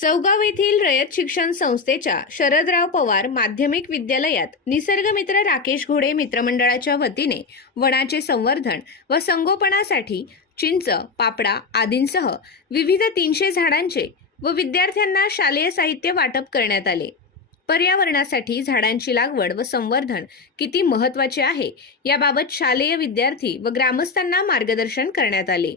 चौगाव येथील रयत शिक्षण संस्थेच्या शरदराव पवार माध्यमिक विद्यालयात निसर्गमित्र राकेश घोडे मित्रमंडळाच्या वतीने वनाचे संवर्धन व संगोपनासाठी चिंच पापडा आदींसह विविध तीनशे झाडांचे व विद्यार्थ्यांना शालेय साहित्य वाटप करण्यात आले. पर्यावरणासाठी झाडांची लागवड व संवर्धन किती महत्त्वाचे आहे याबाबत शालेय विद्यार्थी व ग्रामस्थांना मार्गदर्शन करण्यात आले.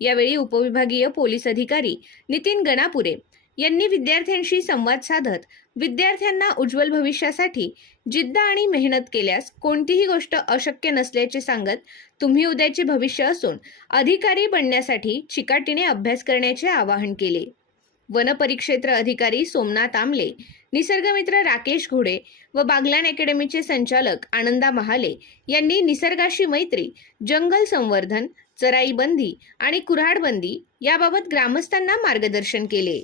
यावेळी उपविभागीय पोलीस अधिकारी नितीन गणापुरे यांनी विद्यार्थ्यांशी संवाद साधत विद्यार्थ्यांना उज्ज्वल भविष्यासाठी जिद्द आणि मेहनत केल्यास कोणतीही गोष्ट अशक्य नसल्याचे सांगत तुम्ही उद्याचे भविष्य असून अधिकारी बनण्यासाठी चिकाटीने अभ्यास करण्याचे आवाहन केले. वनपरिक्षेत्र अधिकारी सोमनाथ आमले निसर्गमित्र राकेश घोडे व बागलान अकॅडमीचे संचालक आनंदा महाले यांनी निसर्गाशी मैत्री जंगल संवर्धन चराई बंदी आणि कुऱ्हाडबंदी याबाबत ग्रामस्थांना मार्गदर्शन केले.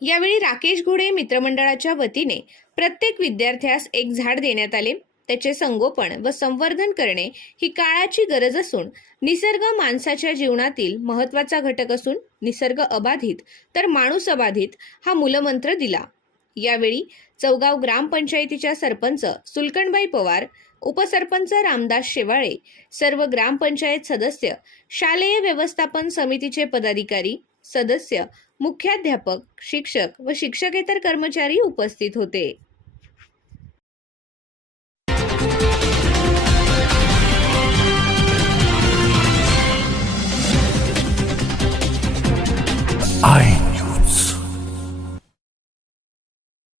यावेळी राकेश घोडे मित्रमंडळाच्या वतीने प्रत्येक विद्यार्थ्यास एक झाड देण्यात आले. त्याचे संगोपन व संवर्धन करणे ही काळाची गरज असून निसर्ग माणसाच्या जीवनातील महत्त्वाचा घटक असून निसर्ग अबाधित तर माणूस अबाधित हा मूलमंत्र दिला. यावेळी चौगाव ग्रामपंचायतीच्या सरपंच सुलकणबाई पवार उपसरपंच रामदास शेवाळे सर्व ग्रामपंचायत सदस्य शालेय व्यवस्थापन समितीचे पदाधिकारी सदस्य मुख्याध्यापक शिक्षक व शिक्षकेतर कर्मचारी उपस्थित होते.